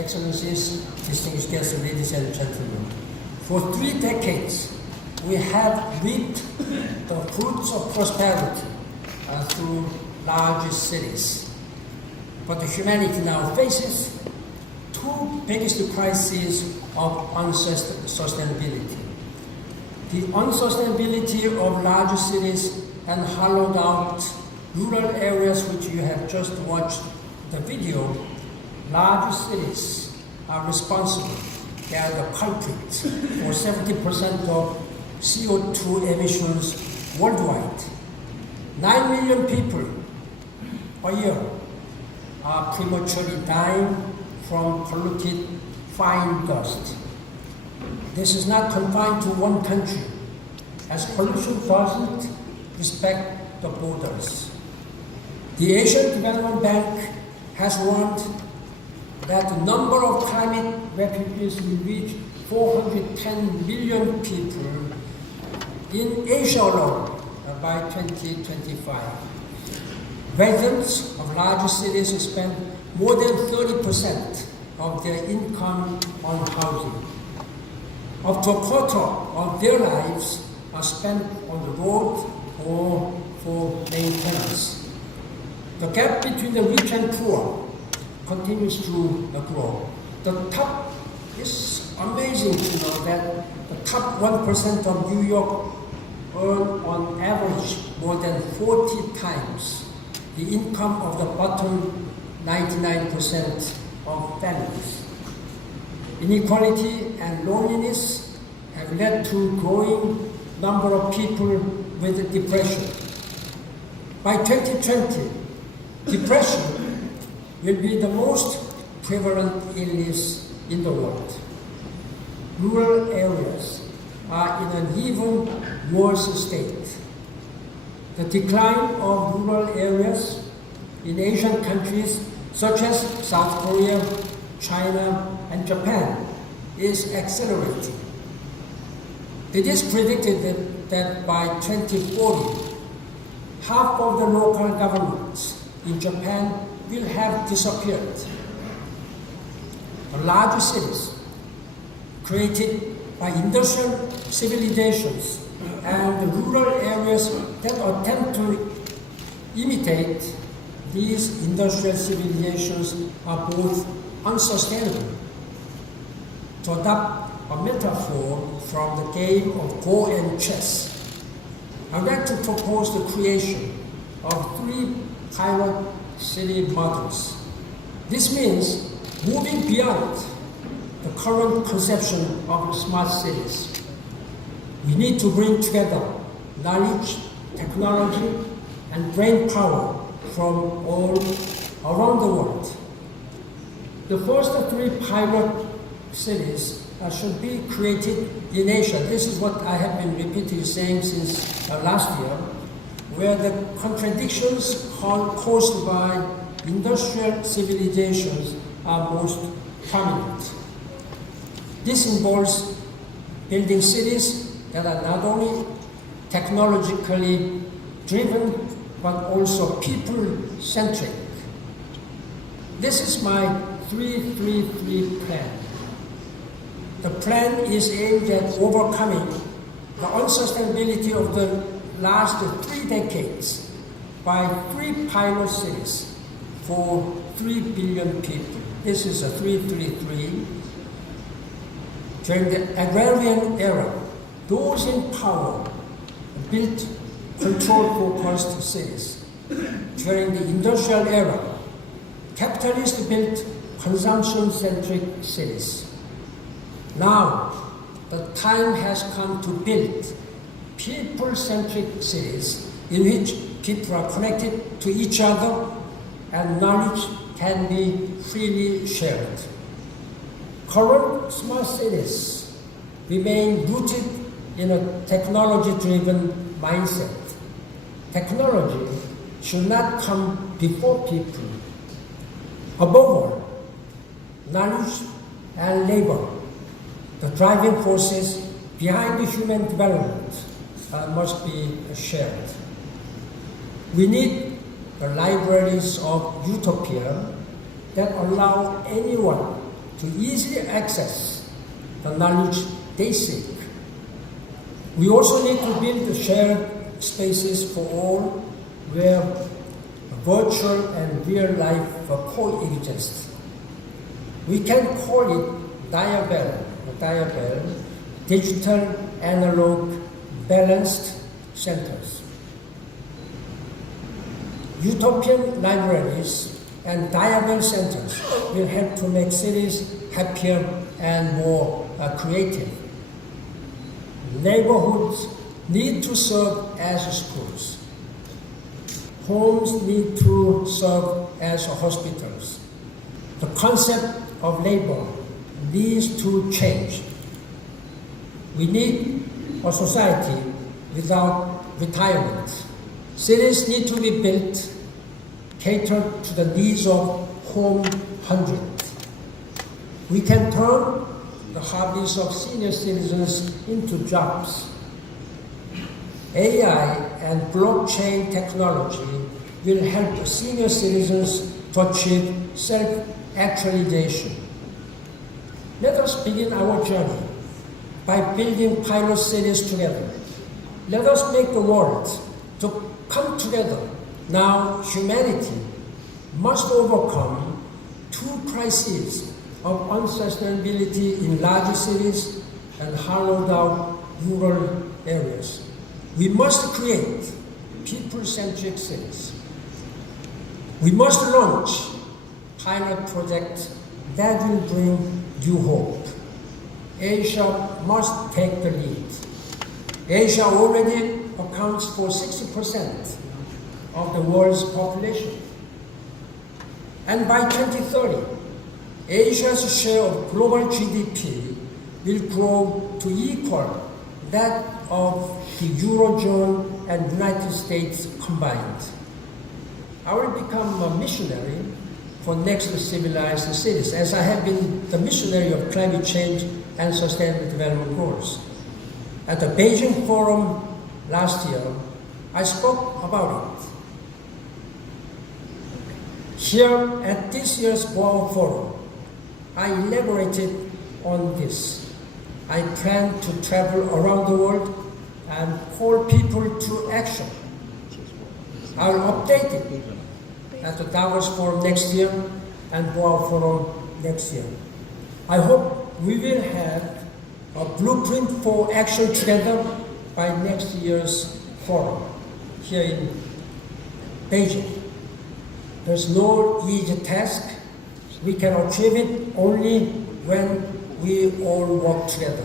Excellencies, distinguished guests, ladies and gentlemen. For 3 decades, we have reaped the fruits of prosperity through large cities. But humanity now faces 2 biggest crises of unsustainability. The unsustainability of large cities and hollowed out rural areas, which you have just watched the video. Large cities are responsible. They are the culprits for 70% of CO2 emissions worldwide. 9 million people a year are prematurely dying from polluted fine dust. This is not confined to one country, as pollution doesn't respect the borders. The Asian Development Bank has warned that the number of climate refugees will reach 410 million people in Asia alone by 2025. Residents of large cities spend more than 30% of their income on housing. Up to a quarter of their lives are spent on the road or for maintenance. The gap between the rich and poor continues to grow. It's amazing to know that the top 1% of New York earn on average more than 40 times the income of the bottom 99% of families. Inequality and loneliness have led to growing number of people with depression. By 2020, depression will be the most prevalent illness in the world. Rural areas are in an even worse state. The decline of rural areas in Asian countries such as South Korea, China, and Japan is accelerating. It is predicted that by 2040, half of the local governments in Japan will have disappeared. The large cities created by industrial civilizations and the rural areas that attempt to imitate these industrial civilizations are both unsustainable. To adopt a metaphor from the game of Go and chess, I'd like to propose the creation of 3 pilot city models. This means moving beyond the current conception of smart cities. We need to bring together knowledge, technology, and brain power from all around the world. The first 3 pilot cities should be created in Asia. This is what I have been repeatedly saying since last year, where the contradictions caused by industrial civilizations are most prominent. This involves building cities that are not only technologically driven, but also people-centric. This is my 3-3-3 plan. The plan is aimed at overcoming the unsustainability of the last 3 decades by 3 pilot cities for 3 billion people. This is a 3-3-3. During the agrarian era, those in power built control-focused cities. During the industrial era, capitalists built consumption-centric cities. Now, the time has come to build people-centric cities in which people are connected to each other and knowledge can be freely shared. Current smart cities remain rooted in a technology-driven mindset. Technology should not come before people. Above all, knowledge and labor, the driving forces behind the human development, must be shared. We need the libraries of utopia that allow anyone to easily access the knowledge they seek. We also need to build shared spaces for all where virtual and real life coexist. We can call it diabel, digital analog balanced centers. Utopian libraries and diabel centers will help to make cities happier and more creative. Neighborhoods need to serve as schools. Homes need to serve as hospitals. The concept of labor needs to change. We need a society without retirement. Cities need to be built, catered to the needs of home hundreds. We can turn the hobbies of senior citizens into jobs. AI and blockchain technology will help senior citizens to achieve self-actualization. Let us begin our journey by building pilot cities together. Let us make the world to come together. Now humanity must overcome two crises of unsustainability in large cities and hollowed out rural areas. We must create people-centric cities. We must launch pilot projects that will bring new hope. Asia must take the lead. Asia already accounts for 60% of the world's population. And by 2030, Asia's share of global GDP will grow to equal that of the Eurozone and United States combined. I will become a missionary for next civilized cities, as I have been the missionary of climate change and sustainable development goals. At the Beijing Forum last year, I spoke about it. Here at this year's Boaoporam, I elaborated on this. I plan to travel around the world and call people to action. I will update it at the Davos Forum next year and Boaoporam next year. I hope we will have a blueprint for action together by next year's forum here in Beijing. There's no easy task. We can achieve it only when we all work together.